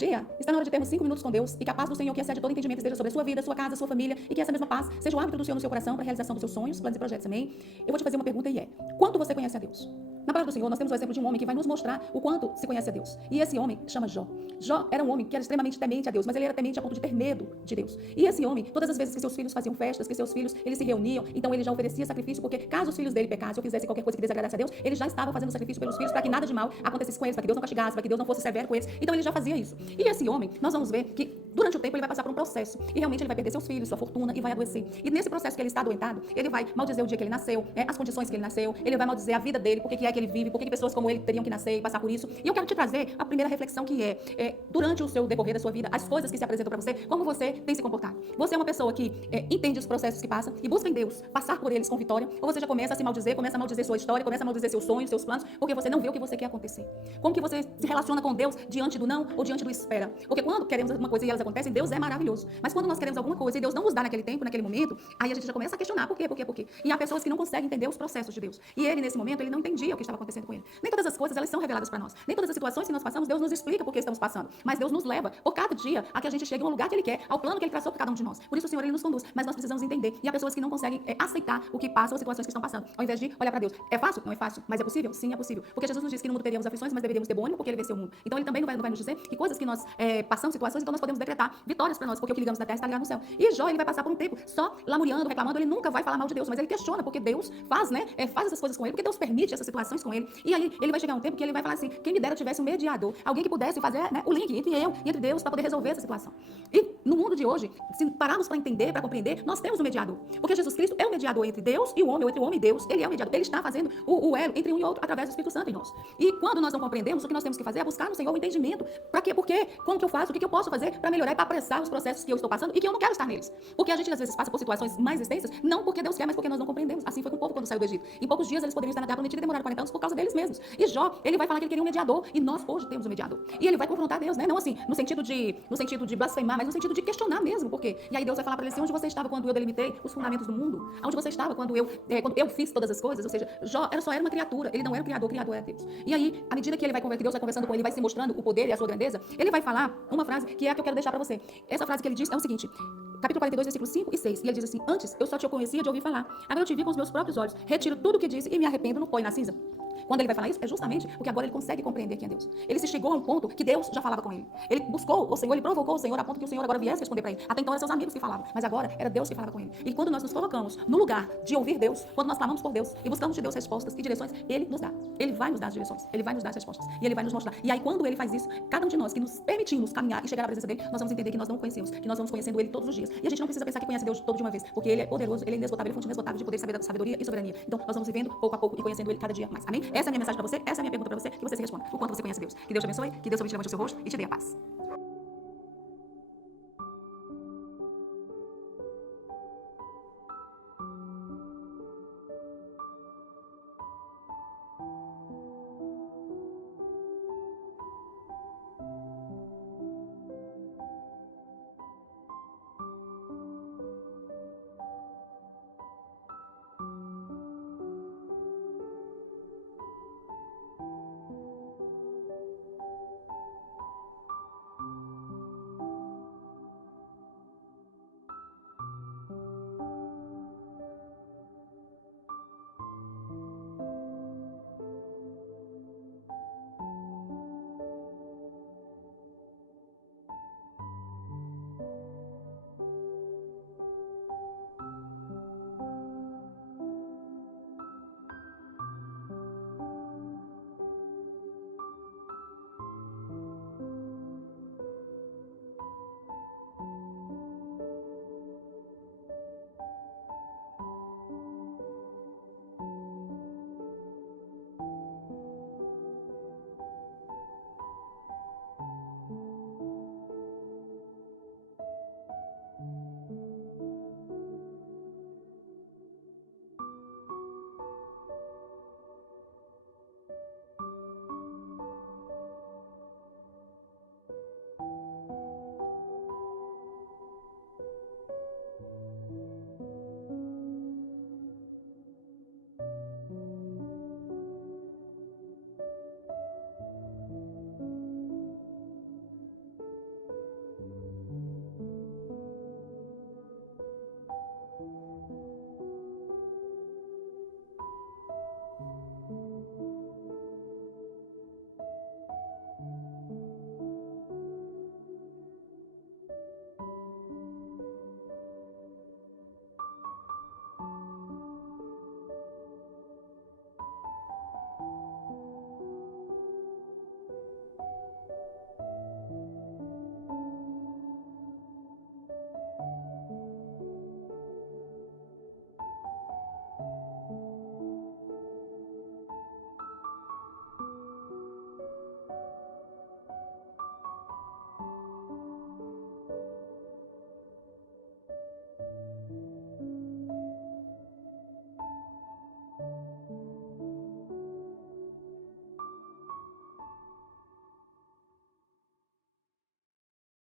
dia? Está na hora de termos 5 minutos com Deus e que a paz do Senhor, que excede todo entendimento, esteja sobre a sua vida, sua casa, sua família e que essa mesma paz seja o árbitro do Senhor no seu coração para a realização dos seus sonhos, planos e projetos. Amém? Eu vou te fazer uma pergunta e é: quanto você conhece a Deus? Na palavra do Senhor, nós temos o exemplo de um homem que vai nos mostrar o quanto se conhece a Deus. E esse homem chama Jó. Jó era um homem que era extremamente temente a Deus, mas ele era temente a ponto de ter medo de Deus. E esse homem, todas as vezes que seus filhos faziam festas, que seus filhos eles se reuniam, então ele já oferecia sacrifício, porque caso os filhos dele pecassem ou fizessem qualquer coisa que desagradasse a Deus, ele já estava fazendo sacrifício pelos filhos para que nada de mal acontecesse com eles, para que Deus não castigasse, para que Deus não fosse severo com eles. Então ele já fazia isso. E esse homem, nós vamos ver que durante o tempo ele vai passar por um processo e realmente ele vai perder seus filhos, sua fortuna e vai adoecer. E nesse processo que ele está adoentado, ele vai maldizer o dia que ele nasceu, as condições que ele nasceu, ele vai maldizer a vida dele, porque que é que ele vive, porque que pessoas como ele teriam que nascer e passar por isso. E eu quero te trazer a primeira reflexão que durante o seu decorrer da sua vida, as coisas que se apresentam para você, como você tem se comportado. Você é uma pessoa que entende os processos que passa e busca em Deus passar por eles com vitória, ou você já começa a se maldizer, começa a maldizer sua história, começa a maldizer seus sonhos, seus planos, porque você não vê o que você quer acontecer. Como que você se relaciona com Deus diante do não ou diante do espera? Porque quando queremos uma coisa e elas acontecem, Deus é maravilhoso. Mas quando nós queremos alguma coisa e Deus não nos dá naquele tempo, naquele momento, aí a gente já começa a questionar por quê. E há pessoas que não conseguem entender os processos de Deus. E ele, nesse momento, ele não entendia o que estava acontecendo com ele. Nem todas as coisas, elas são reveladas para nós. Nem todas as situações que nós passamos, Deus nos explica por que estamos passando. Mas Deus nos leva, por cada dia, a que a gente chegue a um lugar que Ele quer, ao plano que Ele traçou para cada um de nós. Por isso o Senhor, Ele nos conduz. Mas nós precisamos entender. E há pessoas que não conseguem aceitar o que passam, as situações que estão passando. Ao invés de olhar para Deus. É fácil? Não é fácil. Mas é possível? Sim, é possível. Porque Jesus nos disse que no mundo teríamos aflições, mas deveríamos ter bom ânimo porque Ele venceu o mundo. Então Ele também não vai nos dizer que coisas que nós passamos, situações, então nós podemos decretar vitórias para nós, porque o que ligamos na terra está ligado no céu. E Jó, ele vai passar por um tempo só lamuriando, reclamando, ele nunca vai falar mal de Deus, mas ele questiona, porque Deus faz, faz essas coisas com ele, porque Deus permite essas situações com ele. E aí ele vai chegar um tempo que ele vai falar assim: quem me dera tivesse um mediador, alguém que pudesse fazer o link entre eu e entre Deus para poder resolver essa situação. E no mundo de hoje, se pararmos para entender, para compreender, nós temos um mediador. Porque Jesus Cristo é o mediador entre Deus e o homem, ou entre o homem e Deus. Ele é o mediador. Ele está fazendo o elo entre um e outro através do Espírito Santo em nós. E quando nós não compreendemos, o que nós temos que fazer é buscar no Senhor o entendimento. Para quê? Porque como que eu faço? O que eu posso fazer para melhorar e para apressar os processos que eu estou passando e que eu não quero estar neles? Porque a gente às vezes passa por situações mais extensas, não porque Deus quer, mas porque nós não compreendemos. Assim foi com o povo quando saiu do Egito. Em poucos dias eles poderiam estar na terra prometida e demoraram 40 anos por causa deles mesmos. E Jó, ele vai falar que ele queria um mediador e nós hoje temos um mediador. E ele vai confrontar Deus, não assim, no sentido de blasfemar, mas no sentido de questionar mesmo, porque e aí Deus vai falar para ele assim: onde você estava quando eu delimitei os fundamentos do mundo? Onde você estava quando eu fiz todas as coisas? Ou seja, Jó só era uma criatura, ele não era o criador era Deus. E aí, à medida que ele vai que Deus vai conversando com ele, vai se mostrando o poder e a sua grandeza, ele vai falar uma frase que é a que eu quero deixar para você. Essa frase que ele diz é o seguinte: capítulo 42, versículos 5 e 6. E ele diz assim: antes eu só te conhecia de ouvir falar, agora eu te vi com os meus próprios olhos, retiro tudo o que disse e me arrependo no pó e na cinza. Quando ele vai falar isso, é justamente porque agora ele consegue compreender quem é Deus. Ele se chegou a um ponto que Deus já falava com ele. Ele buscou o Senhor, ele provocou o Senhor a ponto que o Senhor agora viesse responder para ele. Até então eram seus amigos que falavam, mas agora era Deus que falava com ele. E quando nós nos colocamos no lugar de ouvir Deus, quando nós clamamos por Deus e buscamos de Deus respostas e direções, Ele nos dá. Ele vai nos dar as direções, Ele vai nos dar as respostas e Ele vai nos mostrar. E aí quando Ele faz isso, cada um de nós que nos permitimos caminhar e chegar à presença dele, nós vamos entender que nós não o conhecemos, que nós vamos conhecendo Ele todos os dias. E a gente não precisa pensar que conhece Deus todo de uma vez, porque Ele é poderoso, Ele é inesgotável, Ele é fonte inesgotável de poder, sabedoria e soberania. Então nós vamos vivendo pouco a pouco e conhecendo Ele cada dia mais. Amém? Essa é a minha mensagem para você, essa é a minha pergunta para você, que você se responda. O quanto você conhece Deus. Que Deus te abençoe, que Deus te levante o seu rosto e te dê a paz.